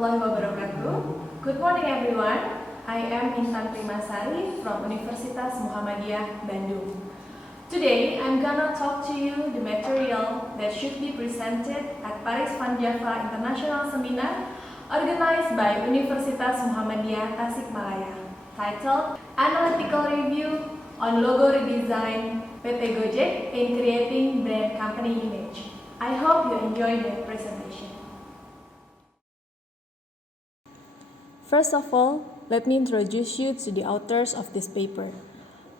warahmatullahi wabarakatuh. Good morning everyone. I am Intan Primasari from Universitas Muhammadiyah Bandung. Today I'm gonna talk to you the material that should be presented at Paris Van Java International Seminar organized by Universitas Muhammadiyah Tasikmalaya, titled Analytical Review on Logo Redesign PT Gojek in Creating Brand Company Image. I hope you enjoy the presentation. First of all, let me introduce you to the authors of this paper.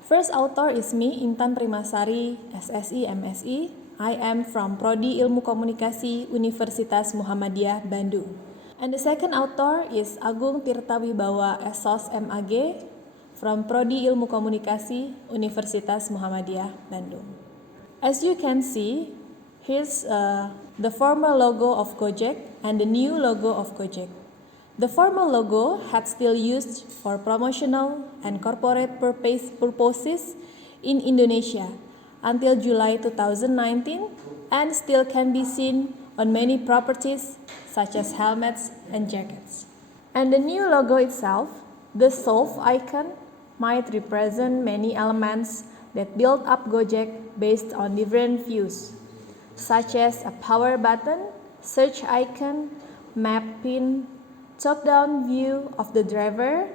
First author is me, Intan Primasari, SSI MSI. I am from Prodi Ilmu Komunikasi Universitas Muhammadiyah Bandung. And the second author is Agung Tirtawibawa SOS MAG from Prodi Ilmu Komunikasi Universitas Muhammadiyah Bandung. As you can see, here's the former logo of Gojek and the new logo of Gojek. The former logo had still used for promotional and corporate purposes in Indonesia until July 2019 and still can be seen on many properties such as helmets and jackets. And the new logo itself, the solve icon, might represent many elements that build up Gojek based on different views, such as a power button, search icon, map pin, top-down view of the driver,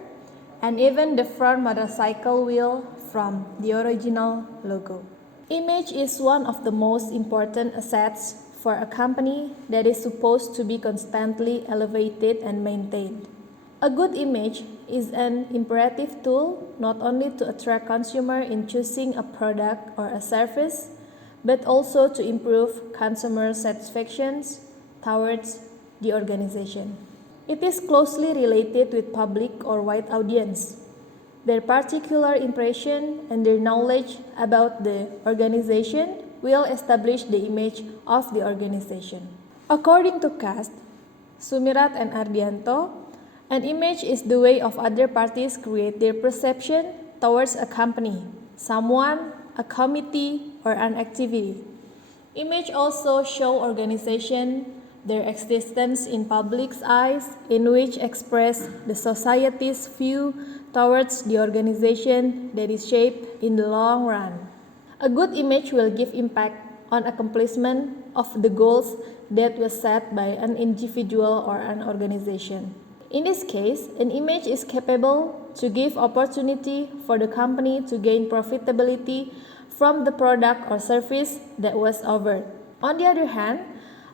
and even the front motorcycle wheel from the original logo. Image is one of the most important assets for a company that is supposed to be constantly elevated and maintained. A good image is an imperative tool not only to attract consumers in choosing a product or a service, but also to improve consumer satisfaction towards the organization. It is closely related with public or wide audience. Their particular impression and their knowledge about the organization will establish the image of the organization. According to Kast, Sumirat and Ardianto, an image is the way of other parties create their perception towards a company, someone, a committee, or an activity. Image also show organization their existence in public's eyes, in which express the society's view towards the organization that is shaped in the long run. A good image will give impact on accomplishment of the goals that were set by an individual or an organization. In this case, an image is capable to give opportunity for the company to gain profitability from the product or service that was offered. On the other hand,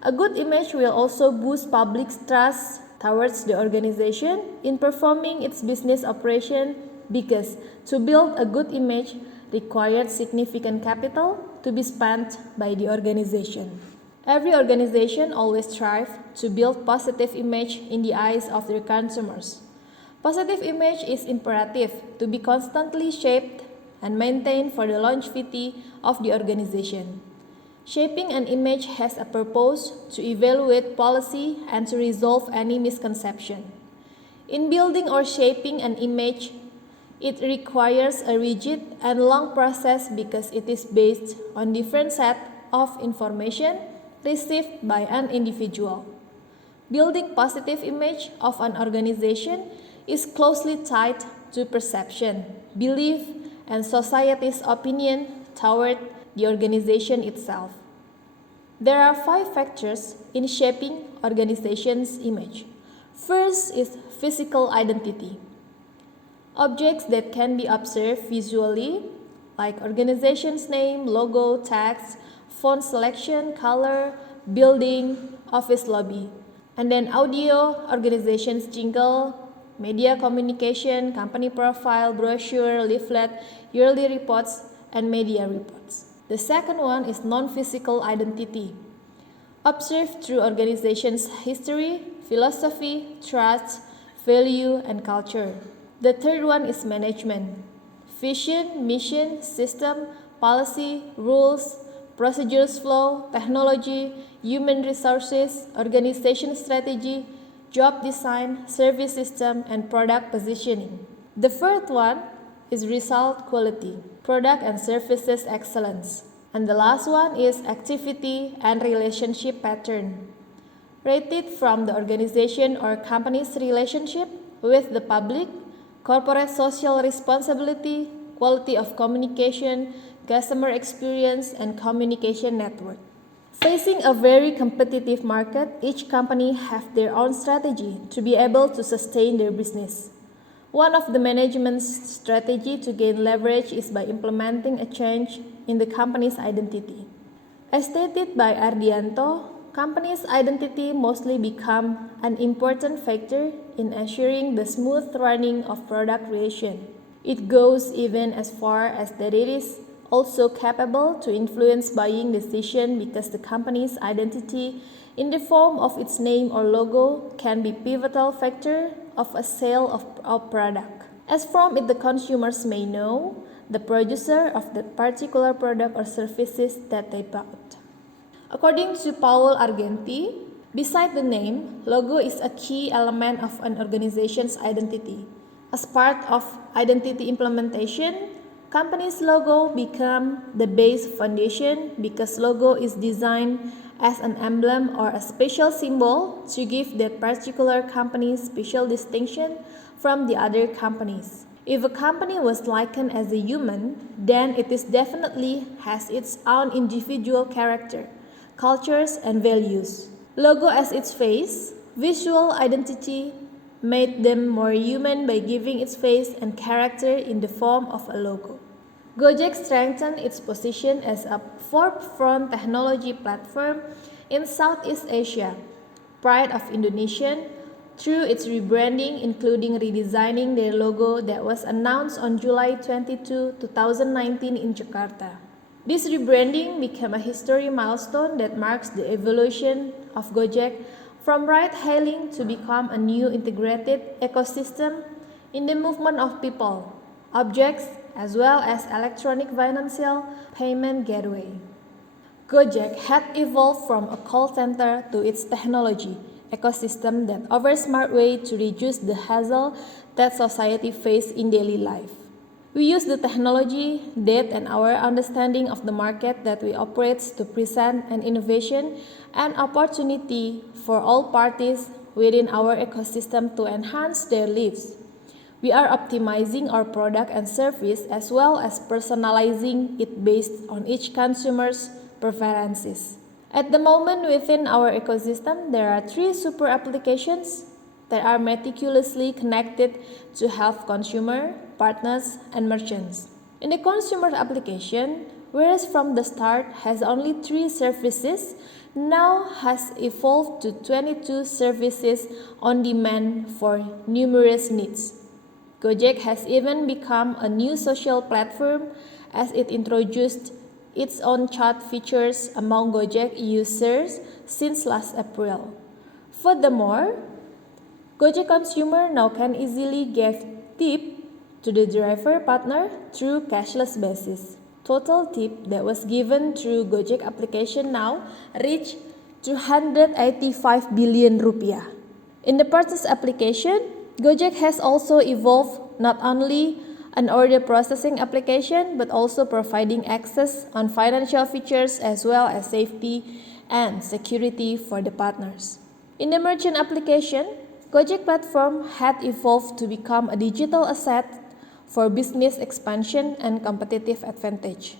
a good image will also boost public's trust towards the organization in performing its business operation because to build a good image requires significant capital to be spent by the organization. Every organization always strives to build positive image in the eyes of their consumers. Positive image is imperative to be constantly shaped and maintained for the longevity of the organization. Shaping an image has a purpose to evaluate policy and to resolve any misconception. In building or shaping an image, it requires a rigid and long process because it is based on different set of information received by an individual. Building positive image of an organization is closely tied to perception, belief, and society's opinion toward the organization itself. There are 5 factors in shaping organization's image. First is physical identity. Objects that can be observed visually, like organization's name, logo, text, font selection, color, building, office lobby. And then audio, organization's jingle, media communication, company profile, brochure, leaflet, yearly reports, and media reports. The second one is non-physical identity, observed through organization's history, philosophy, trust, value, and culture. The third one is management, vision, mission, system, policy, rules, procedures flow, technology, human resources, organization strategy, job design, service system, and product positioning. The fourth one is result quality, product and services excellence. And the last one is activity and relationship pattern. rated from the organization or company's relationship with the public, corporate social responsibility, quality of communication, customer experience, and communication network. Facing a very competitive market, each company have their own strategy to be able to sustain their business. One of the management's strategy to gain leverage is by implementing a change in the company's identity. As stated by Ardianto, company's identity mostly become an important factor in assuring the smooth running of product creation. It goes even as far as that it is also capable to influence buying decision because the company's identity in the form of its name or logo can be pivotal factor of a sale of a product. As from it the consumers may know the producer of the particular product or services that they bought. According to Paul Argenti, beside the name, logo is a key element of an organization's identity. As part of identity implementation, company's logo become the base foundation because logo is designed as an emblem or a special symbol to give that particular company special distinction from the other companies. If a company was likened as a human, then it is definitely has its own individual character, cultures, and values. Logo as its face, visual identity made them more human by giving its face and character in the form of a logo. Gojek strengthened its position as a forefront technology platform in Southeast Asia, pride of Indonesian, through its rebranding including redesigning their logo that was announced on July 22, 2019 in Jakarta. This rebranding became a history milestone that marks the evolution of Gojek from ride-hailing to become a new integrated ecosystem in the movement of people, objects, as well as electronic financial payment gateway. Gojek had evolved from a call center to its technology ecosystem that offers smart way to reduce the hassle that society faces in daily life. We use the technology, data, and our understanding of the market that we operate to present an innovation and opportunity for all parties within our ecosystem to enhance their lives. We are optimizing our product and service as well as personalizing it based on each consumer's preferences. At the moment within our ecosystem, there are 3 super applications that are meticulously connected to help consumer, partners, and merchants. In the consumer application, whereas from the start has only 3 services, now has evolved to 22 services on demand for numerous needs. Gojek has even become a new social platform as it introduced its own chat features among Gojek users since last April. Furthermore, Gojek consumer now can easily give tip to the driver partner through cashless basis. Total tip that was given through Gojek application now reached 285 billion rupiah. In the purchase application, Gojek has also evolved not only an order processing application but also providing access on financial features as well as safety and security for the partners. In the merchant application, Gojek platform had evolved to become a digital asset for business expansion and competitive advantage.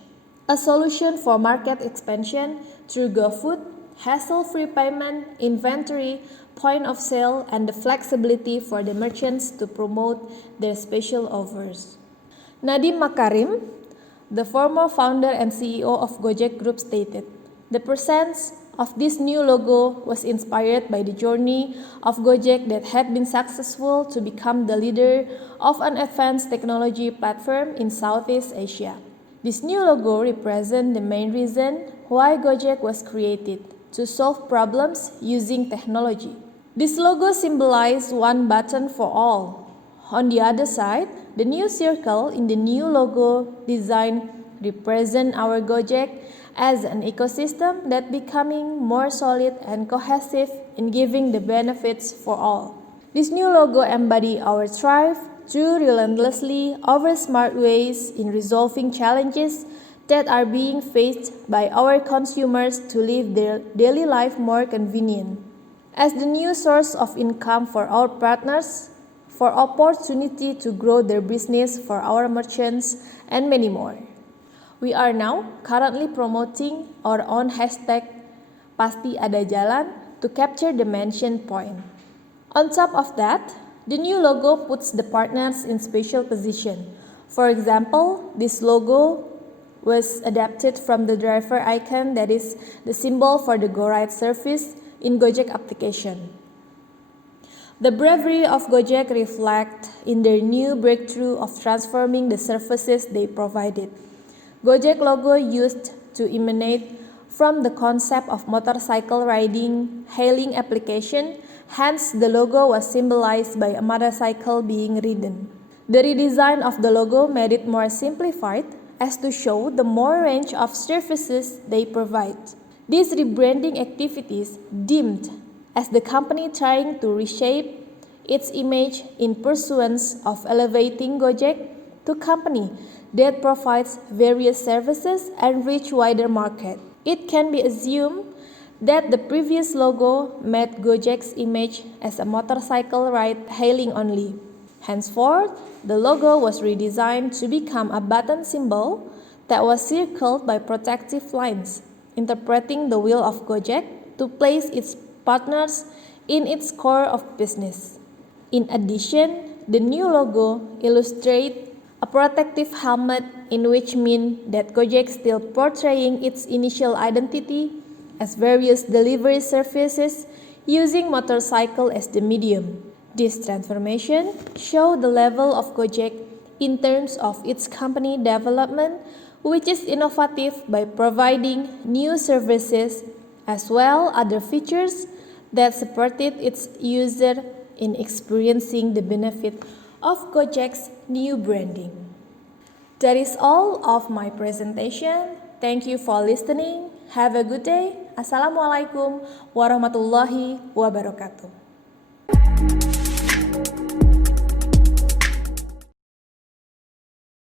A solution for market expansion through GoFood, hassle-free payment, inventory, point of sale, and the flexibility for the merchants to promote their special offers. Nadiem Makarim, the former founder and CEO of Gojek Group stated, the presence of this new logo was inspired by the journey of Gojek that had been successful to become the leader of an advanced technology platform in Southeast Asia. This new logo represents the main reason why Gojek was created, to solve problems using technology. This logo symbolizes one button for all. On the other side, the new circle in the new logo design represents our Gojek as an ecosystem that becoming more solid and cohesive in giving the benefits for all. This new logo embodies our strive to relentlessly over smart ways in resolving challenges that are being faced by our consumers to live their daily life more convenient. as the new source of income for our partners, for opportunity to grow their business for our merchants, and many more. We are now currently promoting our own hashtag Pasti Ada Jalan to capture the mentioned point. On top of that, the new logo puts the partners in special position. For example, this logo was adapted from the driver icon that is the symbol for the GoRide service in Gojek application. The bravery of Gojek reflect in their new breakthrough of transforming the services they provided. Gojek logo used to emanate from the concept of motorcycle riding hailing application, hence the logo was symbolized by a motorcycle being ridden. The redesign of the logo made it more simplified as to show the more range of services they provide. These rebranding activities deemed as the company trying to reshape its image in pursuance of elevating Gojek to company that provides various services and reach wider market. It can be assumed that the previous logo made Gojek's image as a motorcycle ride hailing only. Henceforth, the logo was redesigned to become a button symbol that was circled by protective lines, interpreting the will of Gojek to place its partners in its core of business. In addition, the new logo illustrates a protective helmet in which mean that Gojek still portraying its initial identity as various delivery services using motorcycle as the medium. This transformation show the level of Gojek in terms of its company development, which is innovative by providing new services as well other features that supported its user in experiencing the benefit of Gojek's new branding. That is all of my presentation. Thank you for listening. Have a good day. Assalamualaikum warahmatullahi wabarakatuh.